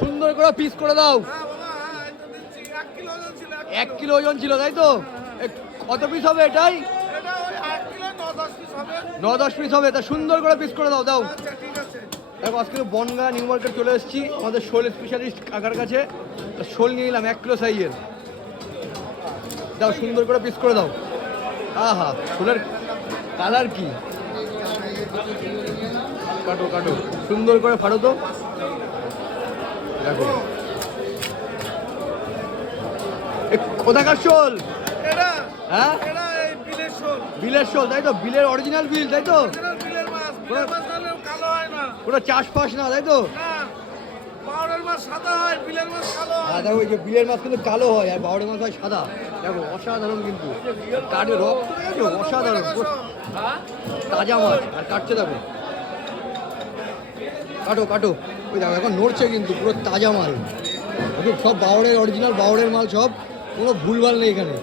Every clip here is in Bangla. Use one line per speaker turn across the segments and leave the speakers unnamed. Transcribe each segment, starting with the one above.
সুন্দর করে পিস করে দাও।
এক কিলো ওজন ছিল,
তাই তো? কত পিস হবে এটাই?
ন দশ পিস হবে,
তা সুন্দর করে পিস করে দাও দাও। দেখো, আজকে বনগা নিউ মার্কেট চলে এসেছি, আমাদের শোল স্পেশালিস্ট কাকার কাছে। শোল নিয়ে নিলাম, এক কিলো সাইজের দাও, সুন্দর করে পিস করে দাও। আহা, শোলের কালার কি? কাটো কাটো। সুন্দর করে ফাটো তো। দেখো এ কোথাকার শোল? হ্যাঁ?
বিলের শোল।
তাই তো? বিলের অরিজিনাল বিল তাই তো? কোনো চাষ ফাস না। তাই তো?
হয়
যে বিলের মাছ কিন্তু কালো হয় আর বাউরের মাছ হয় সাদা। দেখো অসাধারণ কিন্তু। কাটে রক্ত অসাধারণ। তাজা মাছ আর কাটছে দেখো। কাটো কাটো। ওই দেখো এখন নড়ছে কিন্তু পুরো তাজা মাল। দেখো সব বাউরের অরিজিনাল বাউরের মাল সব। কোনো ভুলভাল নেই এখানে।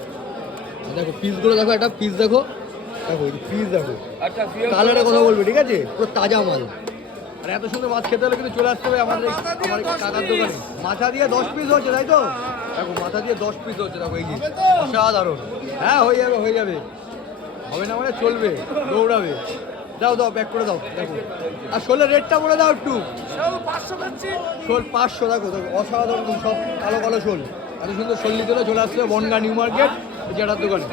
দেখো পিসগুলো দেখো একটা পিস দেখো। দেখো পিস দেখো। কালারে কথা বলবে ঠিক আছে? পুরো তাজা মাল। আর এত সুন্দর মাছ খেতে হলে কিন্তু চলে আসতে হবে আমাদের আমার কাকার দোকানে। মাথা দিয়ে দশ পিস হচ্ছে তাই তো? দেখো মাথা দিয়ে দশ পিস হচ্ছে দেখো এই যে। অসাধারণ। হ্যাঁ হয়ে যাবে হয়ে যাবে। হবে না মানে চলবে দৌড়াবে। দাও দাও ব্যাক করে দাও দেখো। আর শোলের রেটটা বলে দাও একটু।
শোল পাঁচশো
দেখো দেখো অসাধারণ সব কালো কালো শোল। এত সুন্দর শোল নিতে চলে আসছে বনগা নিউ মার্কেট যেটার দোকানে।